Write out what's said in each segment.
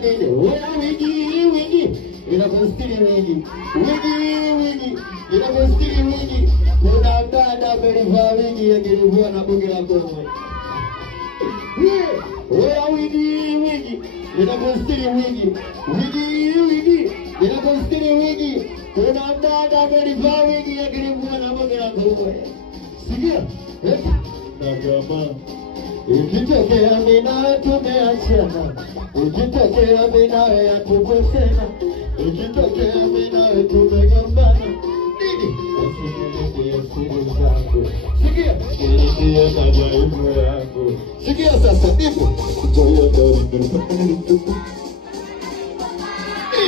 nini? Oya wigi. Inakustiri wigi. Wigi. Inakustiri wigi. Kuna dada amevaa wigi akilivua na bunge la Kongo. Oya wigi. Inakustiri wigi. Wigi. Inakustiri wigi. Kuna dada amevaa wigi akilivua na bunge la Kongo. Sikia. Na jamaa ukitokea mimi nawe tumeachana, ukitokea mimi nawe yakukosena, ukitokea mimi nawe tumegombana, nini? Usinilete siri zangu, sikia, nilipie madhaifu yangu, sikia sasa ndipo kutoa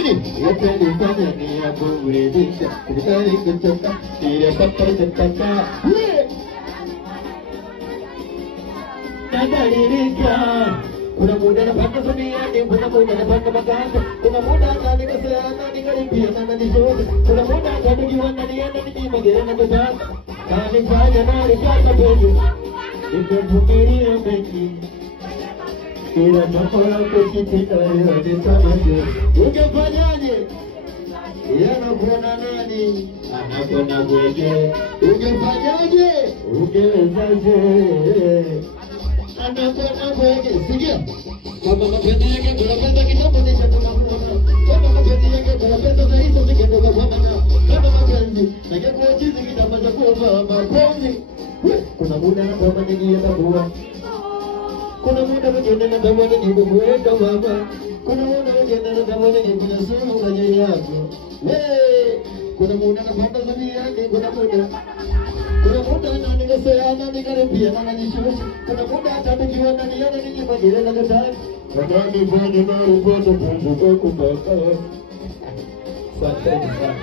nini? Yote nifanya ni ya kuridhisha, kutari kuchoka, ile papa. Nadalilika kuna muda napanga duniani, kuna muda napanga makanda, kuna muda nanikosea na nikaribia na nijote, kuna muda natakiwa nanienda nijimagere na kutaka kanifanya nalipata penye nimevumilia mengi ila chakula kukitika yote samaje. Ungefanyaje? Yanakuona nani? Anakuona bwege. Ungefanyaje? Ungewezaje? Anakuona bwege. Sikia. Kama mapenzi yake kuna pesa kitambo nishatumamuna. Kama mapenzi yake kuna pesa za hizo zingetoka kwa mana. Kama mapenzi ningekuwa chizi kitambo cha kuomba mapenzi. Kuna muda na kama ningienda kuwa. Kuna muda mwingine na kama ningekuweka baba. Kuna muda mwingine na kama ningekuja suru kwenye yako. Kuna muda na panda duniani, kuna muda na nikosea na nikaribia na nijishusha, kuna muda hata nikiwa ndani yana nijimagile na kutaka kama nifanye na upoto pungu kwa kupaka. Asante sana.